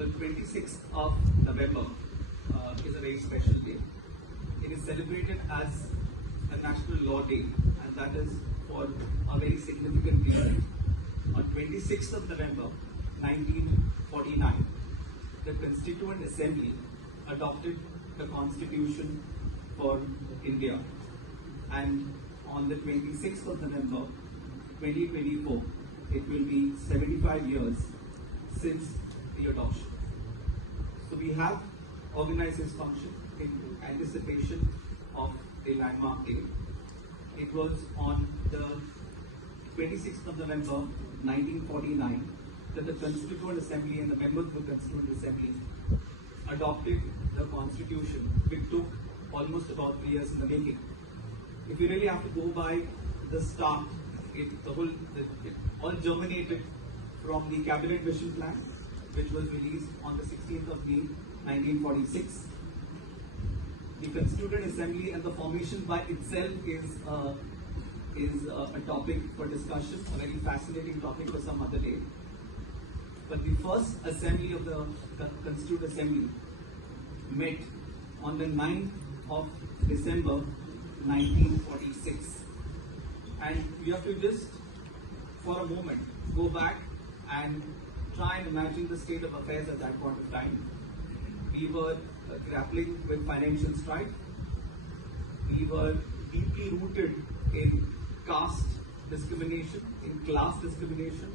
The 26th of November is a very special day. It is celebrated as a National Law Day, and that is for a very significant reason. On 26th of November 1949, the Constituent Assembly adopted the Constitution for India, and on the 26th of November 2024, it will be 75 years since the adoption. So we have organized this function in anticipation of the landmark day. It was on the 26th of November 1949 that the Constituent Assembly and the members of the Constituent Assembly adopted the Constitution, which took almost about 3 years in the making. If you really have to go by the start, it all germinated from the Cabinet Mission Plan, which was released on the 16th of May 1946. The Constituent Assembly and the formation by itself is a topic for discussion, a very fascinating topic for some other day. But the first assembly of the Constituent Assembly met on the 9th of December 1946. And you have to just, for a moment, go back and try and imagine the state of affairs at that point of time. We were grappling with financial strife. We were deeply rooted in caste discrimination, in class discrimination.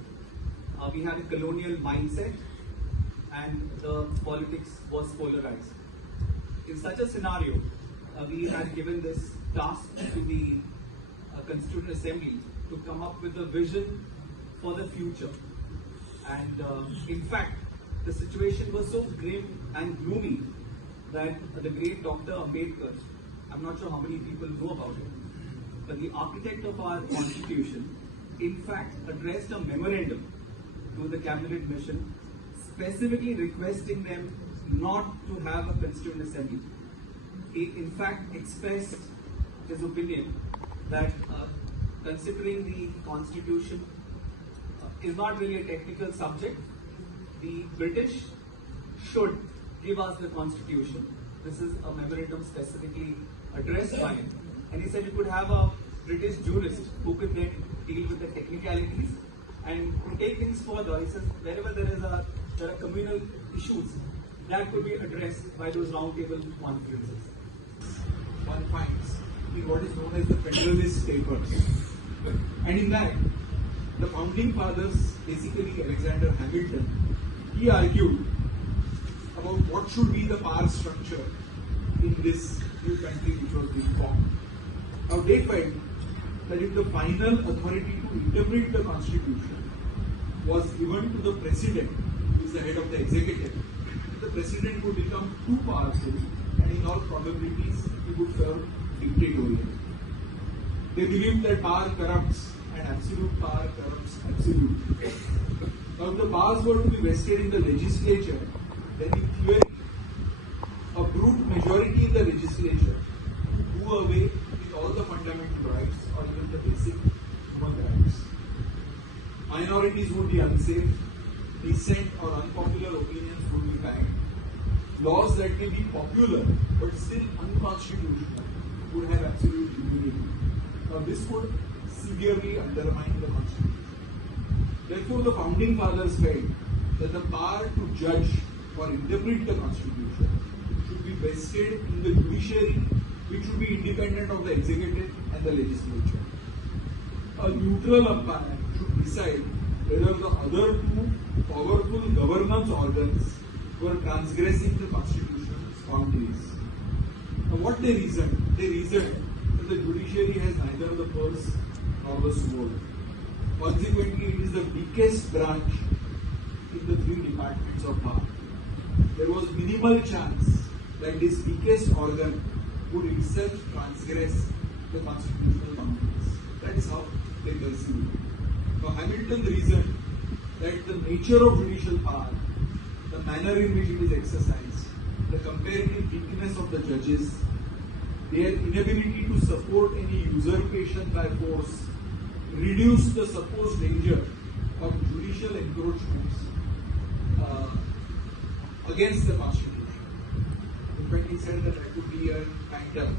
We had a colonial mindset, and the politics was polarized. In such a scenario, we had given this task to the Constituent Assembly to come up with a vision for the future. And in fact, the situation was so grim and gloomy that the great Dr. Ambedkar, I'm not sure how many people know about it, but the architect of our Constitution, in fact, addressed a memorandum to the Cabinet Mission, specifically requesting them not to have a Constituent Assembly. He, in fact, expressed his opinion that considering the Constitution is not really a technical subject, the British should give us the Constitution. This is a memorandum specifically addressed by him. And he said you could have a British jurist who could then deal with the technicalities and to take things further. He says wherever there are communal issues, that could be addressed by those roundtable conferences. One finds in what is known as the Federalist Papers. And in that, the founding fathers, basically Alexander Hamilton, he argued about what should be the power structure in this new country which was being formed. Now they felt that if the final authority to interpret the Constitution was given to the President, who is the head of the executive, the President would become too powerful and in all probabilities he would serve dictatorial. They believed that power corrupts and absolute power corrupts absolute. Now if the powers were to be vested in the legislature, then in theory, a brute majority in the legislature would do away with all the fundamental rights or even the basic human rights. Minorities would be unsafe, dissent or unpopular opinions would be banned. Laws that may be popular but still unconstitutional would have absolute immunity. Now this would severely undermine the Constitution. Therefore, the founding fathers felt that the power to judge or interpret the Constitution should be vested in the judiciary, which should be independent of the executive and the legislature. A neutral umpire should decide whether the other two powerful governance organs were transgressing the Constitution's boundaries. Now what they reasoned? They reasoned that the judiciary has neither the purse nor the sword. Consequently, it is the weakest branch in the three departments of power. There was minimal chance that this weakest organ would itself transgress the constitutional boundaries. That is how they perceived it. Now, Hamilton reasoned that the nature of judicial power, the manner in which it is exercised, the comparative weakness of the judges, their inability to support any usurpation by force, reduce the supposed danger of judicial encroachments against the Constitution. In fact, he said that there could be a kind.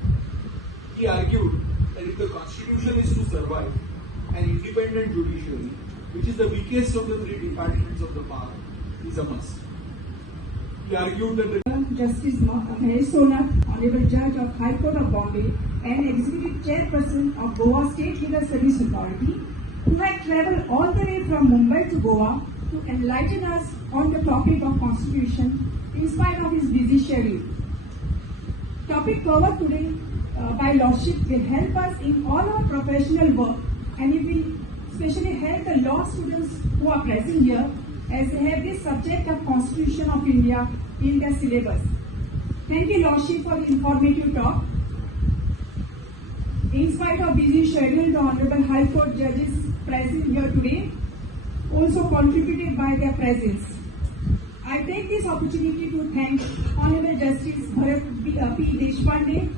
He argued that if the Constitution is to survive, an independent judiciary, which is the weakest of the three departments of the power, is a must. He argued that the Justice Mahesh Sonath, Honorable Judge of High Court of Bombay and Executive Chairperson of Goa State Legal Service Authority, who had travelled all the way from Mumbai to Goa to enlighten us on the topic of Constitution in spite of his busy schedule. Topic covered today by Lordship will help us in all our professional work, and it will especially help the law students who are present here as they have this subject of Constitution of India in their syllabus. Thank you, Lordship, for the informative talk. In spite of busy schedule, the Honorable High Court judges present here today also contributed by their presence. I take this opportunity to thank Honorable Justice Bharat P. Deshpande,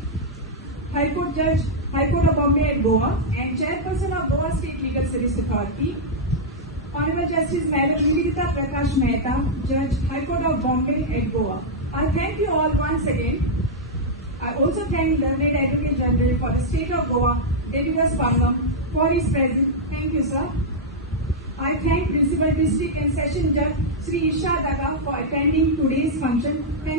High Court Judge, High Court of Bombay at Goa, and Chairperson of Goa State Legal Service Authority, Honorable Justice Madam Nivedita Prakash Mehta, Judge, High Court of Bombay at Goa. I thank you all once again. I also thank Learned Advocate General for the State of Goa, Davidas Pangam, for his presence. Thank you, sir. I thank Principal District and Session Judge Sri Isha Daga for attending today's function. Thank you.